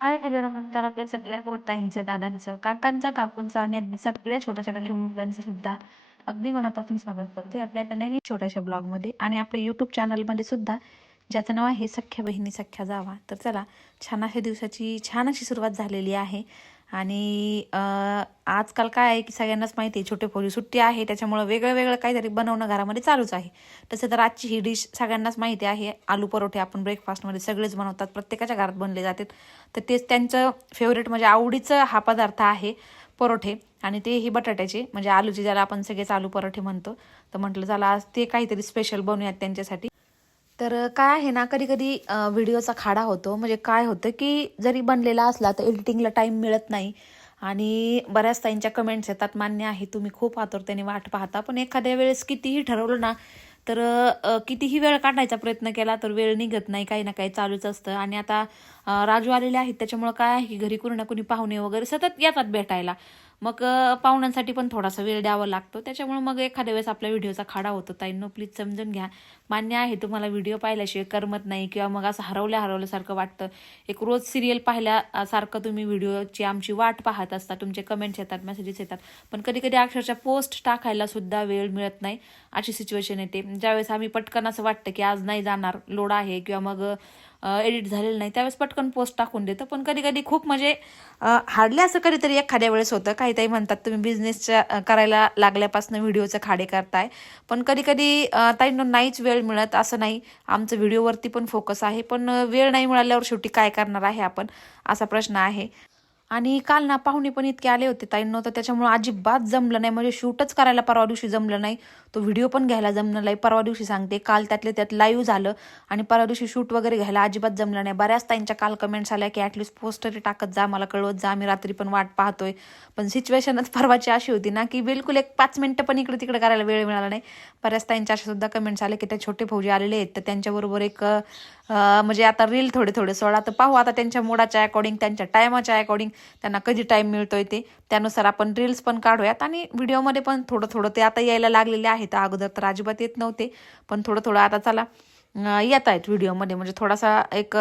अरे हॅलो नमस्कार आपल्या सगळ्या पोताईंचं दादांचं. काकांचं काकूंचं आणि अगदी सगळ्या छोट्या छोट्या लहान मुलांचं सुद्धा. अगदी मनापासून स्वागत करते आपल्या नवीन छोट्याशा ब्लॉगमध्ये आणि आपल्या यूट्यूब चॅनलमध्ये सुद्धा ज्याचं नाव आहे सख्ख्या बहिणी सख्ख्या जावा. तर चला छान अशा दिवसाची छान अशी सुरुवात झालेली आहे. आणि आजकाल काय आहे की सगळ्यांनाच माहिती आहे छोटे पोरी सुट्टी आहे त्याच्यामुळं वेगळं वेगळं काहीतरी बनवणं घरामध्ये चालूच आहे. तसं तर आजची ही डिश सगळ्यांनाच माहिती आहे आलू परोठे आपण ब्रेकफास्टमध्ये सगळेच बनवतात प्रत्येकाच्या घरात बनले जातात. तर तेच त्यांचं फेवरेट म्हणजे आवडीचं हा पदार्थ आहे परोठे. आणि तेही बटाट्याचे म्हणजे आलूचे ज्याला आपण सगळेच आलू परोठे म्हणतो. तर म्हटलं चला आज ते काहीतरी स्पेशल बनवूयात त्यांच्यासाठी. तर काय आहे ना कधी कधी व्हिडिओचा खाडा होतो. म्हणजे काय होतं की जरी बनलेला असला तर एडिटिंगला टाईम मिळत नाही. आणि बऱ्याच ताईंच्या कमेंट्स येतात मान्य आहे तुम्ही खूप आतुरतेने वाट पाहता पण एखाद्या वेळेस कितीही ठरवलं ना तर कितीही वेळ काढायचा प्रयत्न केला तर वेळ निघत नाही काही ना काही चालूच असतं. आणि आता राजू आलेले आहेत. त्याच्यामुळं काय आहे की घरी कुणी ना कुणी पाहुणे वगैरे सतत येतात भेटायला. मग पाहुण्यांसाठी पण थोडासा वेळ द्यावा लागतो. त्याच्यामुळे मग एखाद्या वेळेस आपल्या व्हिडिओचा खाडा होतो. ताईंनो प्लीज समजून घ्या. मान्य आहे तुम्हाला व्हिडिओ पाहिल्याशिवाय करमत नाही किंवा मग असं हरवल्या हरवल्यासारखं वाटतं. एक रोज सिरियल पाहिल्यासारखं तुम्ही व्हिडिओची आमची वाट पाहत असता. तुमचे कमेंट्स येतात मेसेजेस येतात. पण कधी कधी अक्षरशः पोस्ट टाकायला सुद्धा वेळ मिळत नाही. अशी सिच्युएशन येते. ज्यावेळेस आम्ही पटकन असं वाटतं की आज नाही जाणार लोड आहे किंवा मग एडिट झालेलं नाही. त्यावेळेस पटकन पोस्ट टाकून देतं. पण कधी कधी खूप म्हणजे हार्डली असं कधीतरी एखाद्या वेळेस होतं. काही काही म्हणतात तुम्ही बिझनेसच्या करायला लागल्यापासून व्हिडिओचे खाडे करताय. पण कधी कधी ताईंना नाहीच वेळ मिळत. असं नाही. आमचं व्हिडिओवरती पण फोकस आहे. पण वेळ नाही मिळाल्यावर शेवटी काय करणार आहे आपण? असा प्रश्न आहे. आणि काल ना पाहुणे पण इतके आले होते ताईंनो तर त्याच्यामुळे अजिबात जमलं नाही. म्हणजे शूटच करायला परवा दिवशी जमलं नाही. तो व्हिडिओ पण घ्यायला जमलं नाही. परवा दिवशी सांगते काल त्यातले त्यात लाईव्ह झालं आणि परवा दिवशी शूट वगैरे घ्यायला अजिबात जमलं नाही. बऱ्याच ताईंच्या काल कमेंट्स आल्या की ॲटलिस्ट पोस्टरी टाकत जा मला कळवत जा आम्ही रात्री पण वाट पाहतोय. पण सिच्युएशनच परवाची अशी होती ना की बिलकुल एक पाच मिनटं पण इकडे तिकडे करायला वेळ मिळाला नाही. बऱ्याच ताईंच्या अशा सुद्धा कमेंट्स आले की त्या छोटे फौजी आलेले आहेत तर त्यांच्याबरोबर एक म्हणजे आता रील थोडे थोडे सोडा. तर पाहू आता त्यांच्या मुडाच्या अकॉर्डिंग त्यांच्या टायमाच्या अकॉर्डिंग त्यांना कधी टाईम मिळतोय ते. त्यानुसार आपण रील्स पण काढूयात आणि व्हिडिओमध्ये पण थोडं थोडं ते आता यायला लागलेले आहेत. अगोदर तर अजिबात येत नव्हते पण थोडं थोडं आता चला येत आहेत व्हिडिओमध्ये म्हणजे थोडासा एक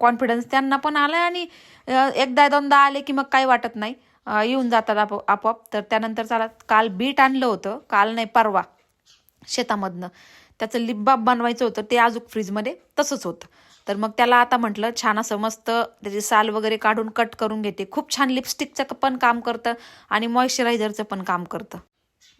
कॉन्फिडन्स त्यांना पण आला आणि एकदा दोनदा आले की मग काही वाटत नाही. येऊन जातात आपो आपोआप. तर त्यानंतर चला काल बीट आणलं होतं. काल नाही परवा. शेतामधनं. त्याचं लिपबाब बनवायचं होतं ते अजून फ्रीजमध्ये तसंच होतं. तर मग त्याला आता म्हटलं छान असं मस्त त्याची साल वगैरे काढून कट करून घेते. खूप छान लिपस्टिकचं पण काम करतं आणि मॉइश्चरायझरचं पण काम करतं.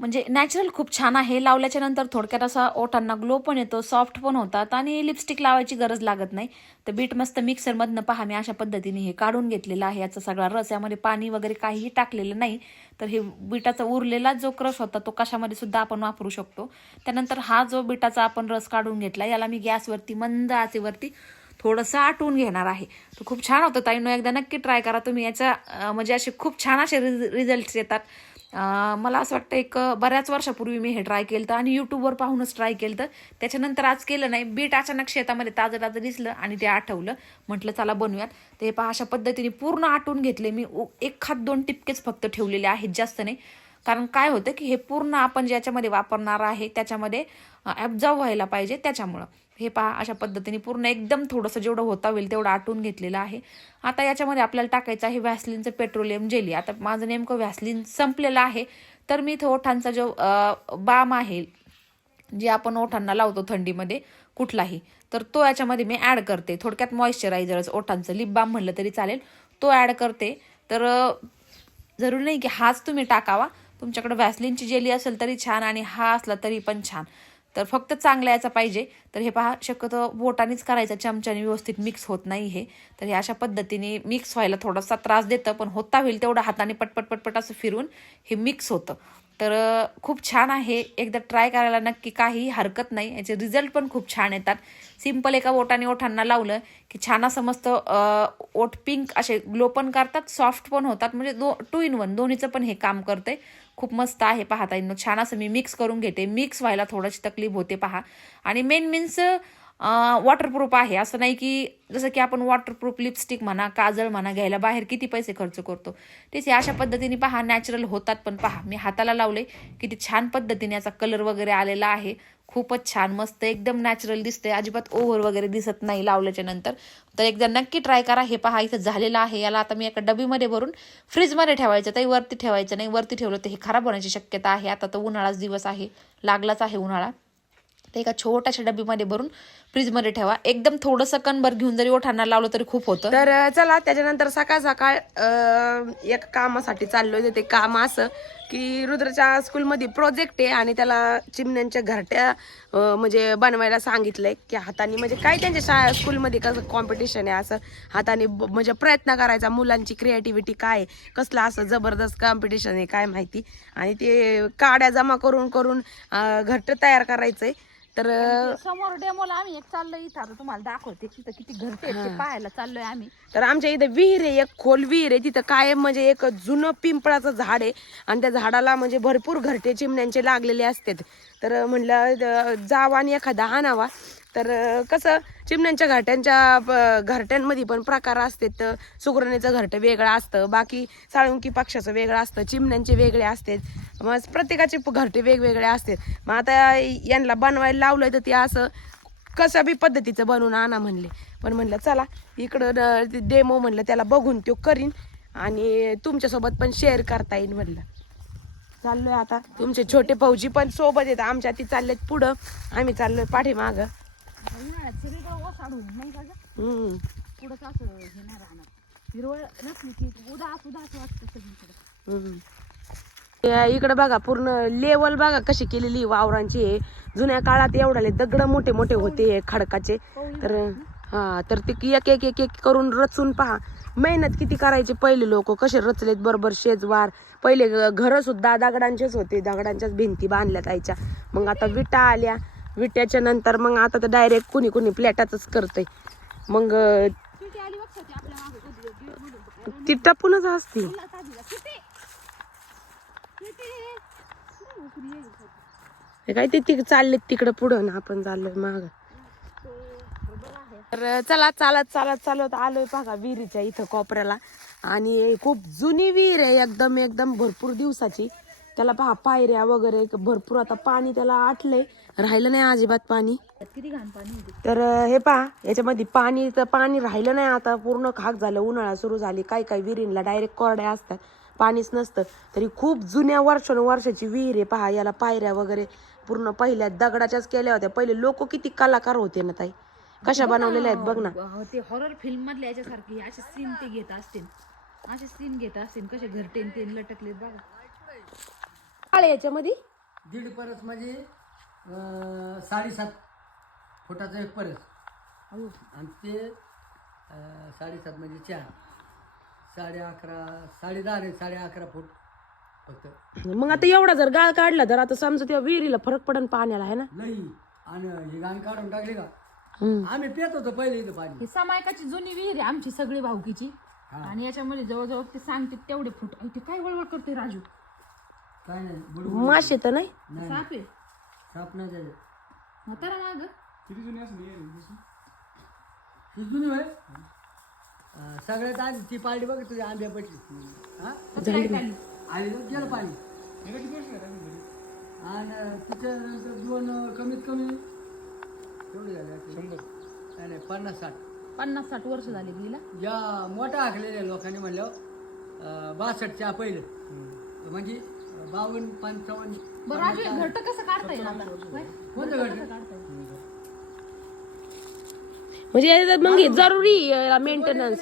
म्हणजे नॅचरल खूप छान आहे. लावल्याच्या नंतर थोडक्यात असा ओठांना ग्लो पण येतो सॉफ्ट पण होतात आणि लिपस्टिक लावायची गरज लागत नाही. तर बीट मस्त मिक्सरमधनं पहा मी अशा पद्धतीने हे काढून घेतलेलं आहे. याचा सगळा रस यामध्ये पाणी वगैरे काहीही टाकलेलं नाही. तर हे बिटाचा उरलेला जो क्रश होता तो कशामध्ये सुद्धा आपण वापरू शकतो. त्यानंतर हा जो बिटाचा आपण रस काढून घेतला याला मी गॅसवरती मंद आचेवरती थोडंसं आटवून घेणार आहे. तो खूप छान होतं ताईनो एकदा नक्की ट्राय करा. तुम्ही याचा म्हणजे असे खूप छान असे रिझल्ट्स येतात. मला असं वाटतं एक बऱ्याच वर्षापूर्वी मी हे ट्राय केलं आणि यूट्यूबवर पाहूनच ट्राय केलं तर त्याच्यानंतर आज केलं नाही. बीट अचानक शेतामध्ये ताजं ताजं दिसलं आणि ते आठवलं. म्हटलं चला बनवूयात. ते पहा अशा पद्धतीने पूर्ण आटून घेतले मी. उ- एक हात दोन टिपकेच फक्त ठेवलेले आहेत जास्त नाही. कारण काय होतं की हे पूर्ण आपण ज्याच्यामध्ये वापरणार आहे त्याच्यामध्ये ॲब्झॉर्व व्हायला पाहिजे त्याच्यामुळं. हे पहा अशा पद्धतीने पूर्ण एकदम थोडंसं जेवढं होता होईल तेवढं आटून घेतलेलं आहे. आता याच्यामध्ये आपल्याला टाकायचं आहे व्हॅसलिनचं पेट्रोलियम जेली. आता माझं नेमकं व्हॅसलिन संपलेलं आहे तर मी इथं ओठांचा जो बाम आहे जे आपण ओठांना लावतो थंडीमध्ये कुठलाही तर तो याच्यामध्ये मी ॲड करते. थोडक्यात मॉइश्चरायझरच ओठांचं लिप बाम म्हणलं तरी चालेल. तो ॲड करते. तर अं, जरुरी नाही की हाच तुम्ही टाकावा. तुमच्याकडे व्हॅसलिनची जेली असेल तरी छान आणि हा असला तरी पण छान. तर फक्त चांगला याचा पाहिजे. तर हे पहा शक्यतो बोटानेच करायचं चमच्याने व्यवस्थित मिक्स होत नाही हे. तर हे अशा पद्धतीने मिक्स व्हायला थोडासा त्रास देतं पण होता होईल तेवढं हाताने पटपट पटपट असं फिरून हे मिक्स होतं. तर खूप छान आहे. एकदा ट्राय करायला नक्की काही हरकत नाही. याचे रिझल्ट पण खूप छान येतात. सिंपल एका ओठाने ओठांना लावलं की छान असं मस्त ओठ पिंक असे ग्लो पण करतात सॉफ्ट पण होतात. म्हणजे दो टू इन वन. दोन्हीचं पण हे काम करते खूप मस्त आहे पाहता येईल छान असं मी मिक्स करून घेते. मिक्स व्हायला थोडीशी तकलीफ होते पहा. आणि मेन मीन्स वॉटरप्रूफ आहे. असं नाही की जसं की आपण वॉटरप्रूफ लिपस्टिक म्हणा काजळ म्हणा घ्यायला बाहेर किती पैसे खर्च करतो. तेच हे अशा पद्धतीने पहा नॅचरल होतात पण पहा. मी हाताला लावले किती छान पद्धतीने याचा कलर वगैरे आलेला आहे. खूपच छान मस्त एकदम नॅचरल दिसते अजिबात ओव्हर वगैरे दिसत नाही लावल्याच्या नंतर. तर एकदा नक्की ट्राय करा. हे पहा इथं झालेलं आहे. याला आता मी एका डबीमध्ये भरून फ्रीजमध्ये ठेवायचं. तर वरती ठेवायचं नाही. वरती ठेवलं तर हे खराब होण्याची शक्यता आहे. आता तर उन्हाळाच दिवस आहे. लागलाच आहे उन्हाळा. ते एका छोट्याशा डबीमध्ये भरून फ्रीजमध्ये ठेवा. एकदम थोडंसं कणभर घेऊन जरी ओठांना लावलं तरी खूप होतं. तर चला त्याच्यानंतर सकाळ सकाळ एक कामासाठी चाललो ते काम असं की रुद्रच्या स्कूलमध्ये प्रोजेक्ट आहे आणि त्याला चिमण्यांच्या घरट्या म्हणजे बनवायला सांगितलंय की हाताने म्हणजे काय त्यांच्या शाळा स्कूलमध्ये कसं कॉम्पिटिशन आहे असं हाताने म्हणजे प्रयत्न करायचा मुलांची क्रिएटिव्हिटी काय आहे, कसलं असं जबरदस्त कॉम्पिटिशन आहे काय माहिती. आणि ते काड्या जमा करून करून घरटं तयार करायचंय. तर समोर डेमोला आम्ही एक चाललोय इथं. आता तुम्हाला दाखवते तिथं किती घरटे आहेत ते पाहायला चाललोय आम्ही. तर आमच्या इथे विहीर आहे एक खोल विहीर आहे. तिथं काय म्हणजे एक जुनं पिंपळाचं झाड आहे. आणि त्या झाडाला म्हणजे भरपूर घरटे चिमण्यांचे लागलेले असतात. तर म्हणलं जावा आणि एखादा आणावा. तर कसं चिमण्यांच्या घरट्यांच्या प- घरट्यांमध्ये पण प्रकार असतात. सुगरणीचं घरटं वेगळं असतं बाकी साळुंकी पक्षाचं वेगळं असतं चिमण्यांचे वेगळे असतात. मग प्रत्येकाचे घरटे वेगवेगळे असतात. मग आता यांना बनवायला लावलंय तर ते असं कसं बी पद्धतीचं बनवून आणा म्हणले. पण म्हणलं चला इकडं डेमो म्हणलं त्याला बघून तो करीन आणि तुमच्यासोबत पण शेअर करता येईल म्हणलं. चाललोय आता. तुमचे छोटे भाऊजी पण सोबत येतात आमच्या ती चाललेत पुढं. आम्ही चाललोय पाठीमागं. उन्हाळ्यात सगळीकडे ओसाड होईल नाही का गं? हम्म. पुढंच असं हे नाही राहणार. हिरवळ नसली की उदास उदास वाटतं सगळीकडे. हम्म. ते इकडे बघा पूर्ण लेवल बघा कशी केलेली वावरांची आहे. जुन्या काळात एवढाले दगड मोठे मोठे होते खडकाचे. तर हा तर ते एक एक एक एक करून रचून पहा. मेहनत किती करायची पहिले लोक? कसे रचलेत बरोबर शेजवार? पहिले घर सुद्धा दगडांचेच होते दगडांच्याच भिंती बांधल्या जायच्या. मग आता विटा आल्या. विट्याच्या नंतर मग आता तर डायरेक्ट कुणी कुणी प्लॅटाच करतंय. मग ती टपूनच असती. काय ते तिकडे चाललेत तिकडं पुढं ना आपण चाललोय माग. तर चला चालत चालत चालत आलोय बघा विहिरीच्या इथं कोपऱ्याला. आणि खूप जुनी विहीर आहे एकदम एकदम भरपूर दिवसाची. त्याला पहा पायऱ्या वगैरे भरपूर आता पाणी त्याला आटलंय. राहिलं नाही अजिबात पाणी. किती घाण पाणी तर हे पहा याच्यामध्ये पाणी तर पाणी राहिलं नाही आता पूर्ण खाक झालं उन्हाळा सुरू झाली काय काय विहिरींला डायरेक्ट कोरड्या असतात पाणीच नसतं. तरी खूप जुन्या वर्षानुवर्षाची विहीर आहे पहा याला पायऱ्या वगैरे पूर्ण पहिल्या दगडाच्याच केल्या होत्या. पहिले लोक किती कलाकार होते ना ताई? कशा बनवलेल्या आहेत बघ ना. ते हॉरर फिल्म मधल्या याच्यासारखी असे सीन ते घेत असतील. असे सीन घेत असतील कसे घरटे ते लटकलेत बघा. याच्यामध्ये? दीड परस म्हणजे अं, साडेसात फुटाचं एक परस. आणि ते अं, साडेसात म्हणजे चार. साडे अकरा साडे दहा नाही साडे अकरा फूट फक्त. मग आता एवढा जर गाळ काढला तर आता समजा त्या विहिरीला फरक पडन पाण्याला आहे ना? लई आणि ही गाण काढून टाकली का? हम्म. आम्ही पेत होतो पहिले इथं पाणी. ही समायकाची जुनी विहीर आहे आमची सगळी भाऊकीची. हा. आणि याच्यामध्ये जवळजवळ ते सांगते तेवढे फूट. अहो, ते काय वळवळ करते राजू? काय नाही मासे तर नाही नाही. साप आहे. साप नाही त्याच्यात म्हातारा माग। ही जुनी होय? अं, सगळ्यात आधी ती पाळली बघ तुझ्या आंब्या पटली. हा? झाली आली तर गेलं पाणी आणि त्याच्यानंतर दोन कमीत कमी एवढे झाले असेल. नाही नाही पन्नास साठ. पन्नास साठ वर्ष झाले गेलीला या मोठा आखलेल्या लोकांनी म्हणलं बासष्टच्या पहिलं. म्हणजे बावन्न पंचावन्न बरं राजू हे घरटं कसं काढता येईल आता? होय? कोणतं कसं घरटं? काढता येईल? म्हणजे याच्यात मग हे जरुरी मेंटेनन्स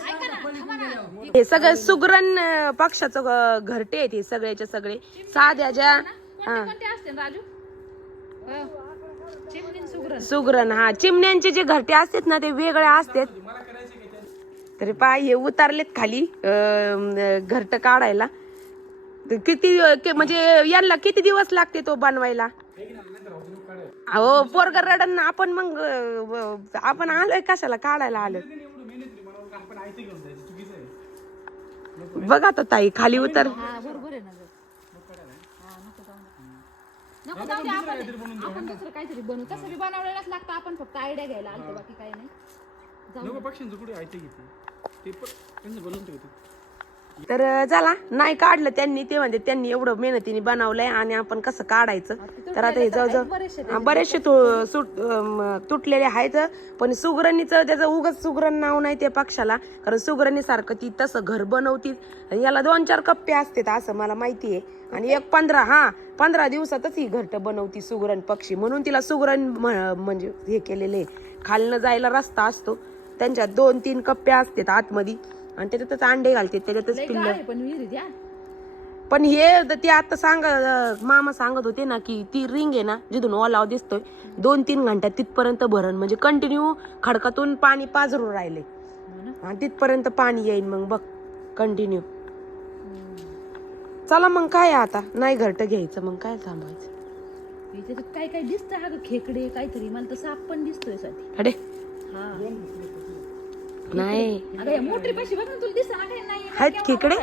हे सगळं सुगरण अं, पक्षाचं अं, घरटे आहेत हे सगळ्याचे सगळे. साध्या ज्या कोणते कोणते असते ना, राजू? हो. चिमणी आणि सुगरण. सुगरण हा. चिमण्यांचे जे घरटे असतात ना ते वेगळे असतात. तरी पाय हे उतारलेत खाली घरट काढायला. किती कि- म्हणजे यांना किती दिवस लागते तो बनवायला? हो पोरग रडन आपण मग अं, आपण आलोय कशाला काढायला आलोय. बघ आता ताई खाली उतर. हा बरोबर आहे ना गं. हा, नको जाऊ दे. नको जाऊ दे आपण आपण दुसरं काहीतरी बनवू. तसं बी बनवलेलंच लागतं आपण फक्त आयडिया घ्यायला आलतो बाकी काही नाही. जाऊ नको पक्ष्यांचं कुठे ऐकते घेते. ते पण त्यांचं बनवून ठेवते. तर चला नाही काढलं त्यांनी ते म्हणजे त्यांनी एवढं मेहनतीने बनवलंय आणि आपण कसं काढायचं? तर आता हे जवळजवळ बरेचसे तुटलेले आहेत. पण सुगरणीचं त्याचं उगच सुगरण नाव नाही त्या पक्षाला. कारण सुगरणी सारखं ती तसं घर बनवती. याला दोन चार कप्पे असतात असं मला माहिती आहे. आणि एक पंधरा हा पंधरा दिवसातच ही घरट बनवती सुगरण पक्षी. म्हणून तिला सुगरण म्ह- म्हणजे हे केलेले खालनं जायला रस्ता असतो. त्यांच्यात दोन तीन कप्पे असतात आतमध्ये. आणि त्याच्यातच अंडे घालते त्याच्यातच पिल्ल. पण पण हे द- ते आता सांग मामा सांगत होते ना की ती रिंग आहे ना जिथून ओलाव दिसतोय दोन तीन घंट्यात तिथपर्यंत भरण. म्हणजे कंटिन्यू खडकातून पाणी पाजरून राहिले. आणि तिथपर्यंत पाणी येईल मग बघ कंटिन्यू चला मग काय आता? नाही घरट घ्यायचं मग काय थांबायचं त्याच्यात काय काय दिसतं अगं खेकडे काहीतरी. मला तर साप पण दिसतोयसाठी अडे नाही. बघ ना तुला दिसत ना काही नाही. आहेत खेकडे?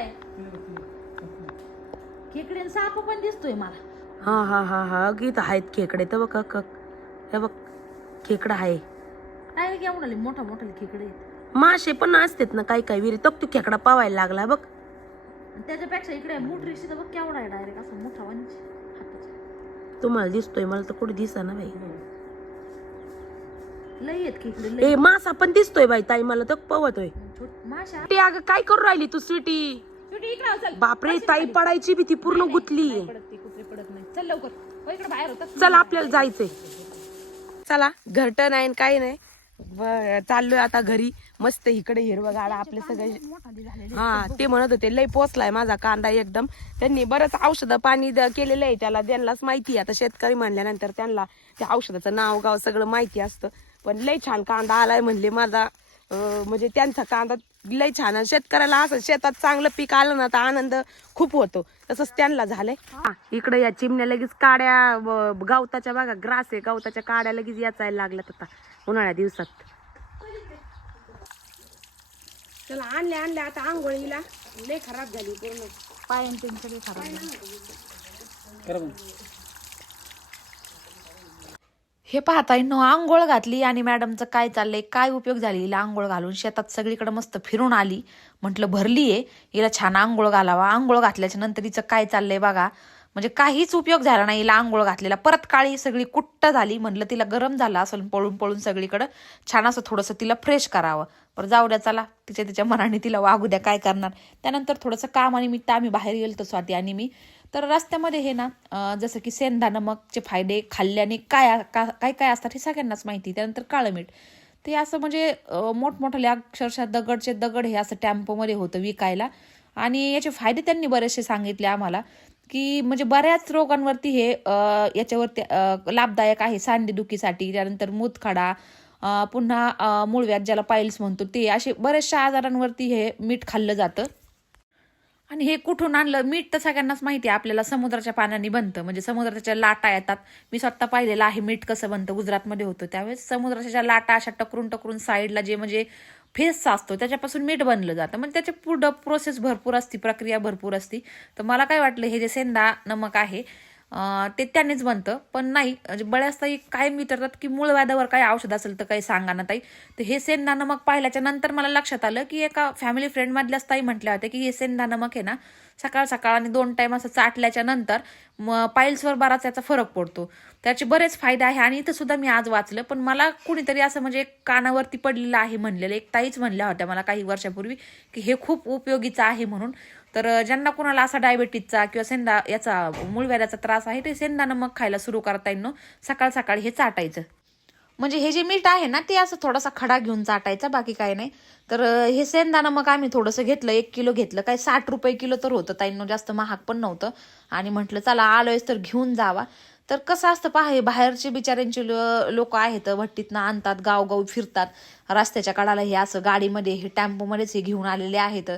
खेकडे आणि साप पण दिसतोय मला. हा हा हा हा. गीत आहेत खेकडे. तर बघ क- हे बघ खेकडं आहे. काय घेऊन आले मोठा मोठा खेकडे आहेत. मासे पण असतात ना काही काही विहिरी तो तू खेकडा पावायला लागला बघ. आणि त्याच्यापेक्षा इकडे मोटरीशी तर बघ केवढा आहे डायरेक्ट असं मोठा वंच हाताचा. तुम्हाला दिसतोय मला तर कुठे दिसा ना बाई ए मासा पण दिसतोय बाई ताई मला तर पवतोय. छोट माशा? ते अगं काय करू राहिली तू स्वीटी? छोटी इकडे आव, चल. बापरे ताई पडायची भीती पूर्ण गुतली. पडत ती कुत्रे पडत नाही चल लवकर. हो इकडे बाहेर होतात चल आपल्याला जायचंय. चला घरट नाही न काही नाही. ब- चाललोय आता घरी. मस्त इकडे हिरवं गाडा आपले सगळे हा ते म्हणत होते लय पोचलाय माझा कांदा एकदम. त्यांनी बरंच औषधं पाणी द- केलेलं आहे त्याला त्यांनाच माहिती आहे. आता शेतकरी म्हणल्यानंतर त्यांना त्या औषधाचं नाव गाव सगळं माहिती असतं. पण लय छान कांदा आलाय म्हणले माझा. म्हणजे त्यांचा कांदा लय छान शेतकऱ्याला असं शेतात चांगलं पीक आलं ना तर आनंद खूप होतो. तसंच त्यांना झालंय. इकडे या चिमण्या लगेच काड्या गवताच्या बघा ग्रास आहे. गवताच्या काड्या लगेच याचायला लागल्यात आता उन्हाळ्या दिवसात. चला आणल्या आणल्या. आता आंघोळीला लय खराब झाली पूर्ण. पायन तीन खराब हे पाहता न आंघोळ घातली आणि मॅडमचं काय चाललंय काय उपयोग झाली? हिला आंघोळ घालून शेतात सगळीकडे मस्त फिरून आली. म्हटलं भरली आहे हिला छान आंघोळ घालावा. आंघोळ घातल्याच्या नंतर हिचं काय चाललंय बघा. म्हणजे काहीच उपयोग झाला नाही हिला आंघोळ घातलेला. परत काळी सगळी कुट्ट झाली. म्हटलं तिला गरम झालं असं पळून पळून सगळीकडं छान असं थोडंसं तिला फ्रेश करावं. पर जाऊ द्या चला. तिच्या तिच्या मनाने तिला वागू द्या. काय करणार? त्यानंतर थोडंसं काम आणि मी आम्ही बाहेर गेलो स्वाती आणि मी. तर रस्त्यामध्ये हे ना जसं की सेंधा नमकचे फायदे खाल्ल्याने काय का- काय काय असतात हे सगळ्यांनाच माहिती त्यानंतर काळं मीठ ते असं म्हणजे मोठमोठ्या अक्षरशः दगडचे दगड हे असं टॅम्पोमध्ये होतं विकायला. आणि याचे फायदे त्यांनी बरेचसे सांगितले आम्हाला की म्हणजे बऱ्याच रोगांवरती हे याच्यावरती लाभदायक आहे सांधेदुखीसाठी त्यानंतर मूतखडा पुन्हा अं, ज्याला पाईल्स म्हणतो ते असे बऱ्याचशा आजारांवरती हे मीठ खाल्लं जातं. आणि हे कुठून आणलं? मीठ तर सगळ्यांनाच माहिती आहे. आपल्याला समुद्राच्या पाण्याने बनतं. म्हणजे समुद्राच्या लाटा येतात. मी स्वतः पाहिलेलं आहे. मीठ कसं बनतं? गुजरातमध्ये होतं. त्यावेळेस समुद्राच्या ज्या लाटा अशा टकरून टकरून साईडला जे म्हणजे फेसचा असतो त्याच्यापासून मीठ बनलं जातं. म्हणजे त्याची पुढं प्रोसेस भरपूर असती प्रक्रिया भरपूर असती. तर मला काय वाटलं हे जे सेंदा नमक आहे ते त्यानेच बनतं. पण नाही म्हणजे बऱ्याच ताई कायम विचारतात की मूळ व्याधावर काय औषध असेल तर काही सांगा ना ताई. तर हे सेंदा नमक पाहिल्याच्या नंतर मला लक्षात आलं की एका फॅमिली फ्रेंडमधल्याच ताई म्हटल्या होत्या की हे सेंदा नमक आहे ना सकाळ सकाळ आणि दोन टाईम असं चाटल्याच्या नंतर म पाईल्सवर बराच याचा फरक पडतो. त्याचे बरेच फायदे आहे आणि इथं सुद्धा मी आज वाचलं पण मला कुणीतरी असं म्हणजे कानावरती पडलेलं आहे म्हणलेलं एक ताईच म्हणल्या होत्या मला काही वर्षापूर्वी की हे खूप उपयोगीचं आहे म्हणून. तर ज्यांना कोणाला असा डायबेटीजचा किंवा सेंदा याचा मूळव्याधाचा त्रास आहे ते सेंदा नमक खायला सुरू करता येईल सकाळ सकाळी हे चाटायचं. म्हणजे हे जे मीठ आहे ना ते असं थोडासा खडा घेऊन चाटायचा बाकी काय नाही. तर हे सेंदाणं मग आम्ही थोडंसं घेतलं एक किलो घेतलं. काय साठ रुपये किलो तर होतं ताईंनो जास्त महाग पण नव्हतं. आणि म्हटलं चला आलोयस तर घेऊन जावा. तर कसं असतं पहा हे बाहेरचे बिचाऱ्यांचे लोक आहेत भट्टीतनं आणतात गावगाव फिरतात. रस्त्याच्या कडाला हे असं गाडीमध्ये हे टेम्पोमध्येच हे घेऊन आलेले आहेत.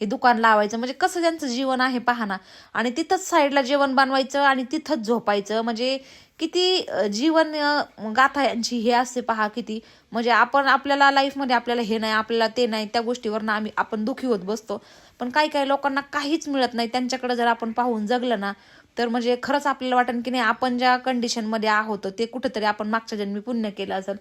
हे दुकान लावायचं म्हणजे कसं त्यांचं जीवन आहे पहा ना. आणि तिथंच साईडला जेवण बनवायचं आणि तिथंच झोपायचं. म्हणजे किती जीवन गाथा यांची हे असते पहा किती. म्हणजे आपण आपल्याला लाईफमध्ये आपल्याला हे नाही आपल्याला ते नाही त्या गोष्टीवरनं आम्ही आपण दुखी होत बसतो. पण काही काही लोकांना काहीच मिळत नाही. त्यांच्याकडे जर आपण पाहून जगलं ना तर म्हणजे खरंच आपल्याला वाटेल की नाही आपण ज्या कंडिशनमध्ये आहोत ते कुठेतरी आपण मागच्या जन्मी पुण्य केलं असेल.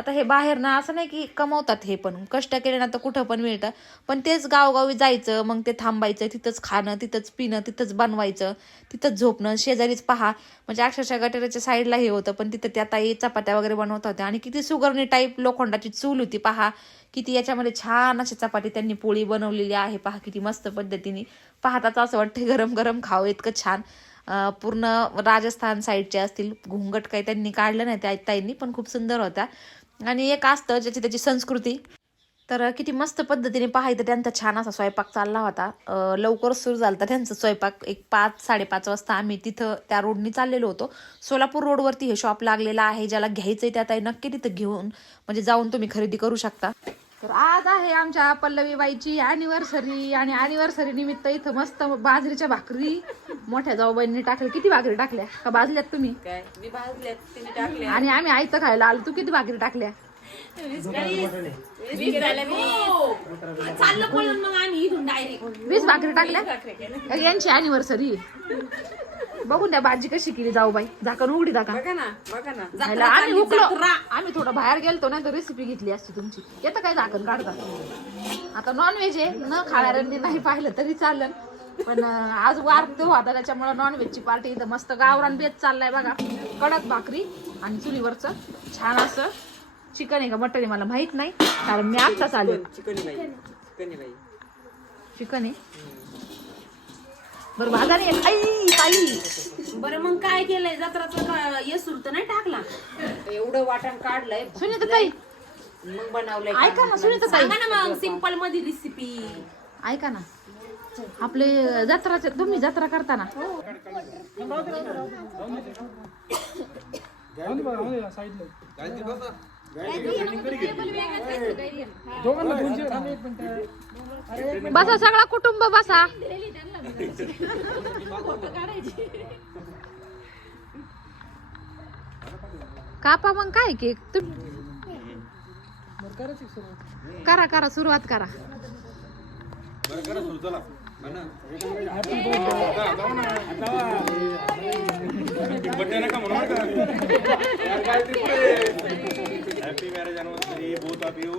आता हे बाहेर ना असं नाही की कमवतात हे पण. कष्ट केले ना तर कुठं पण मिळतं. पण तेच गावगावी जायचं मग ते थांबायचं तिथंच खाणं तिथंच पिणं तिथंच बनवायचं तिथंच झोपणं शेजारीच पहा. म्हणजे अक्षरशः गटाराच्या साईडला हे होतं पण तिथं त्या ताई चपात्या वगैरे बनवत होत्या. आणि किती सुगरणी टाईप लोखंडाची चूल होती पहा. किती याच्यामध्ये छान अशी चपाती त्यांनी पोळी बनवलेली आहे पहा. किती मस्त पद्धतीने. पाहताच असं वाटतं गरम गरम खावं इतकं छान. पूर्ण राजस्थान साईडचे असतील. घुंगट काही त्यांनी काढलं नाही त्या ताईंनी पण खूप सुंदर होता आणि एक असतं ज्याची त्याची संस्कृती. तर किती मस्त पद्धतीने पाहायचं त्यांचा छान असा स्वयंपाक चालला होता. लवकर सुरू झाला होता त्यांचा स्वयंपाक एक पाच साडेपाच वाजता आम्ही तिथं त्या रोडनी चाललेलो होतो. सोलापूर रोडवरती हे शॉप लागलेलं आहे ज्याला घ्यायचं त्या ताई नक्की तिथं घेऊन म्हणजे जाऊन तुम्ही खरेदी करू शकता. तर आज आहे आमच्या पल्लवी बाईची अॅनिव्हर्सरी आणि अॅनिव्हर्सरी निमित्त इथं मस्त बाजरीच्या भाकरी मोठ्या जाऊबाईंनी टाकल्या. किती भाकरी टाकल्या? का भाजल्यात तुम्ही? आणि आम्ही आईचं खायला आलो. तू किती भाकरी टाकल्या? वीस भाकरी टाकल्या? यांची अॅनिव्हर्सरी बघून द्या भाजी कशी केली जाऊ बाई. झाकण उघडी दाखा खायला आम्ही हुकलो आम्ही थोडं बाहेर गेलतो ना तर रेसिपी घेतली असती तुमची. येतं काय झाकण काढता आता नॉनव्हेज आहे. न खाणाऱ्यांनी नाही पाहिलं तरी चालेल. पण अं, आज वार तो होता त्याच्यामुळे नॉनव्हेजची पार्टी इथं मस्त गावरान बेत चाललाय बघा. कडक भाकरी आणि चुलीवरचं छान असं चिकन आहे का मटन आहे मला माहीत नाही. कारण मी आत्ताच आले. चिकन आहे बरं भाजा नाही आई ताई. बरं मग काय केलंय? जत्राचा येसूर तर नाही टाकला? एवढं वाटण काढलंय सुनीता ताई. मग बनवलंय ऐका ना सुनीता ताई. सांगा ना मग सिंपलमध्ये रेसिपी ऐका ना. आपले जत्राचे तुम्ही जत्रा करता ना बसा सगळा कुटुंब बसा. कापा मग काय केक? तुम करा करा सुरुवात करा. Happy marriage anniversary both of you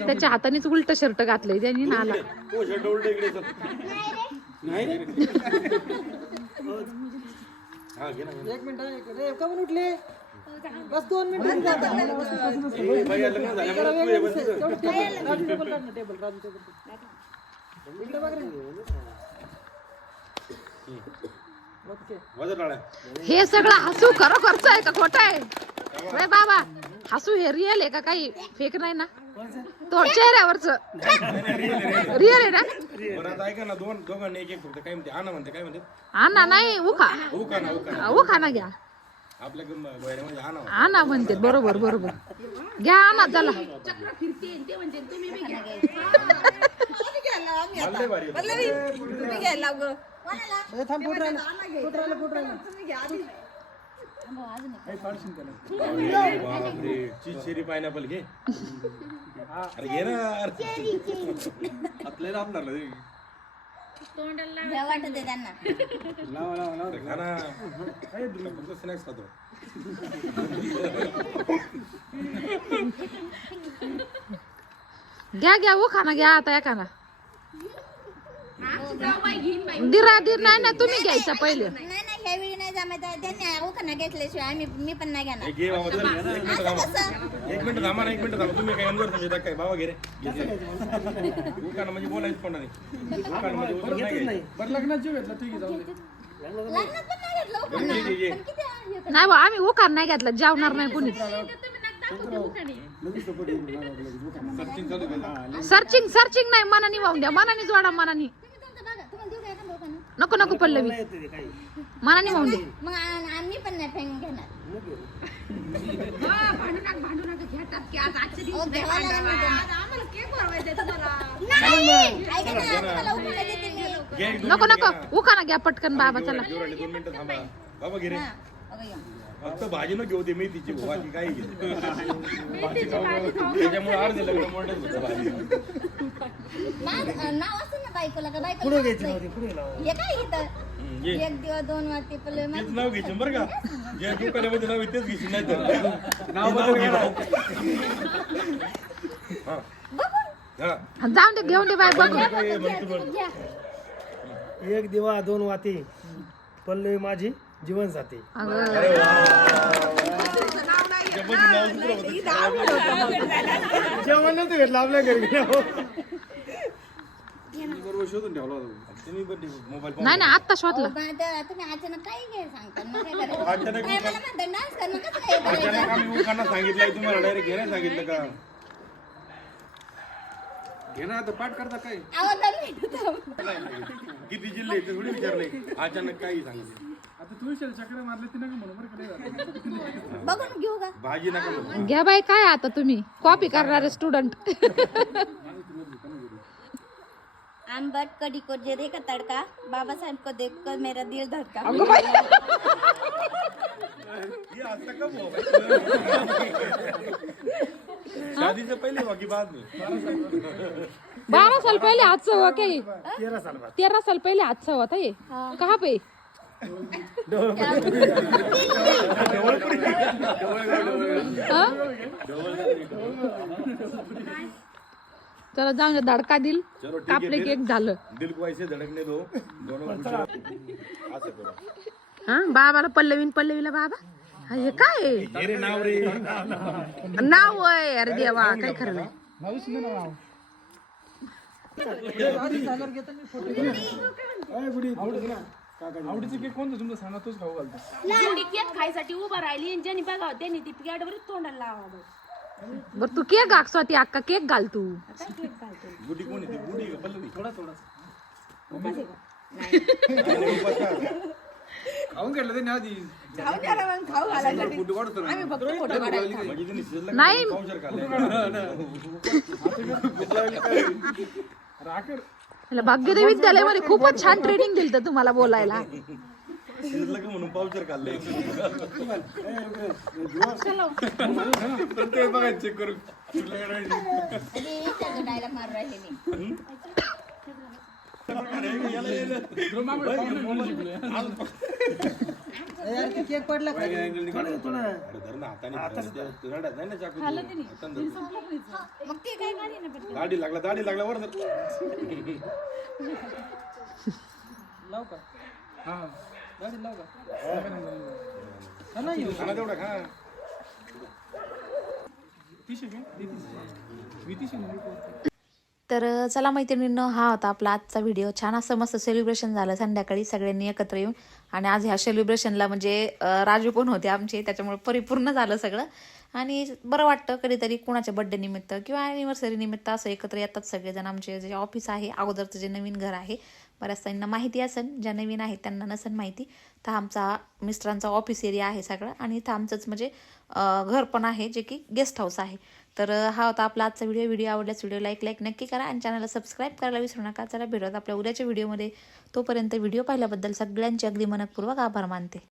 त्याच्या हातानेच उलट शर्ट घातलंय त्यांनी नाला. हो चल. नाही हा एक मिनिट का उठले. बस दोन मिनिट ए, बाई, लग्न झाल्यामुळे तू हे बस तिथं. वाजव टाळ्या. हे सगळं हसू खरोखरच आहे का खोटं आहे? बाबा हसू हे रिअल आहे का काही? फेक नाही ना? तो चेहऱ्यावरच. रिअल आहे ना? ऐका दोन दोघांनी एक एक फक्त काय म्हणते? आणा म्हणते काय म्हणते? आणा नाही उखा. ना उखा ना. घ्या. आपल्या गोयऱ्यामध्ये आणा म्हणते बरोबर बरोबर. घ्या आणा चला. मला लय भारी येतं. अरे बापरे चीज चेरी पायनॅपल घे अरे घे ना अरे. आपल्याला आपणार ना ते. वाटत त्यांना. अरे खा ना काय तुला फक्त स्नॅक्स खातो. घ्या घ्या उखा ना घ्या आता एका ना दिरा दिर नाही ना तुम्ही घ्यायचा पहिले. नाही नाही ह्यावेळी नाही जमायचं. त्यांनी उखाना घेतल्याशिवाय आम्ही मी पण नाही घेणार. एक मिनिट थांबा ना एक मिनिट थांबा. तुम्ही काय काय बाबा म्हणजे बोलायचं कोणा म्हणजे उचलून नाही घ्यायचं. लग्नात पण नाही घेतलं उखाणा. घे, घे, घे. पण किती आहे? नाही बा आम्ही उखार नाही घेतला जेवणार नाही कुणीच सर्चिंग चालू केलं सर्चिंग सर्चिंग नाही मनानी वाहून द्या. मनानी जोडा मनानी. तुम्ही तुमचं बघा तुम्हाला देऊ काय का उखाणा? नको नको पल्लवी मनानी वाहून दे मग आ- आम्ही पण नाही फेंग घेणार. ओ, देवाला नाही देणार. नाही, ऐका ना, तुम्हाला उखाणा देते मी. घे एक दोन नको मिनिटं नको. घे ना. उखाना घ्या पटकन बाबा चला. जोराने दोन मिनिटं थांबा. बाबा घे रे. अगं या. फक्त भाजी न घेऊ दे मेथीची. भाऊ, बाकी काही घेते त्याच्यामुळे अर्धे लग्न मोठंच होतं भाजी. माझं अं, नाव असतं ना बायकोला का? बायकोला नाव असलंय. हे काय इथं? ये. एक दिवस दोन वाजते पहिले तेच नाव घ्यायचं बरं का? जे दुकानामध्ये नाव आहे तेच घ्यायची नाही तर नाव बदल. हा. जाऊन दे घेऊन दे बाय बघ? घ्या एक दिवा दोन वाती. पल्लवी माझी जीवन साथी जेवण नव्हतं भेटलं आपल्या घरी. तुम्ही पण मोबाईल नाही नाही आत्ता शोधलं. त्या- तुम्ही अचानक काही घे सांगता मग काय करायचं? अचानक काय मला म्हणता डान्स करणं कसं काय करायचं अचानक आम्ही लोकांना सांगितलंय तुम्हाला डायरेक्ट घे नाही सांगितलं का? आवाज आला नाही. किती जिल्हे आहेत ते थोडी विचारले? अचानक काही सांगितलं. बघून घेऊ का? भाजी नका म्हणू. घ्या बाई काय आता तुम्ही? कॉपी करणारे स्टुडंट आंबट कड़ी को जेरे का तड़का बाबा साहब को देख कर मेरा दिल धड़का हुआ? शादी से पहले बाकी बाद में बारह साल पहले हादसा हुआ क्या ये तेरह साल पहले हादसा हुआ था ये कहाँ पे हाँ? चला जाऊन दे, धडका दिल. चलो ठीक कापले है केक झालं. दिल को ऐसे धड़कने दो. दोनों करो. हा बाबाला पल्लवीन पल्लवीला बाबा? हा, हे काय आहे? अरे नाव रे. नाव आहे अरे देवा काय खरं नाही. लांडी केक खायसाठी उभा राहिली आणि ज्यांनी बघावं त्यांनी ती कॅडबरीच तोंडाला लावा बर तू केक घाक स्वाती अक्का केक घाल तू. बुडी कोण ती? बुडी पल्लवी. थोडा थोडा. म्हणजे त्यांनी शिजलं नाही. पावशेर खाल्लंय. मला भाग्योदय विद्यालयामध्ये खूपच छान ट्रेनिंग दिलं तुम्हाला बोलायला. शिजलं का म्हणून पावशेर खाल्लंय प्रत्येक बघा चेक करू अरे त्याचं डायलॉग मार राहिले मी केक पडला? अरे धर ना हाताने धर. रडत नाही ना चाकू तू. हाताने धर. मग ते काय काढी ना दाढी लागला दाढी लागला वर धर. खा तर चला मैत्रिणींनो हा होता आपला आजचा व्हिडिओ छान असं मस्त सेलिब्रेशन झालं संध्याकाळी सगळ्यांनी एकत्र येऊन. आणि आज ह्या सेलिब्रेशनला म्हणजे राजू पण होते आमचे त्याच्यामुळे परिपूर्ण झालं सगळं. आणि बरं वाटतं कधीतरी कुणाच्या बड्डे निमित्त किंवा ॲनिव्हर्सरी निमित्त असं एकत्र येतात सगळेजण. आमचे जे ऑफिस आहे अगोदरचं जे नवीन घर आहे बऱ्याच माहिती असेल ज्या नवीन आहेत त्यांना नसेल माहिती. तर आमचा मिस्टरांचा ऑफिस एरिया आहे सगळं आणि इथं आमचंच म्हणजे घर पण आहे जे की गेस्ट हाऊस आहे. तर हा होता आपला आजचा व्हिडिओ व्हिडिओ आवडल्यास व्हिडिओ लाईक लाईक नक्की करा आणि चॅनलला सबस्क्राईब करायला विसरू नका. चला भेटत आपल्या उद्याच्या व्हिडिओमध्ये तोपर्यंत व्हिडिओ पाहिल्याबद्दल सगळ्यांचे अगदी मनपूर्वक आभार मानते.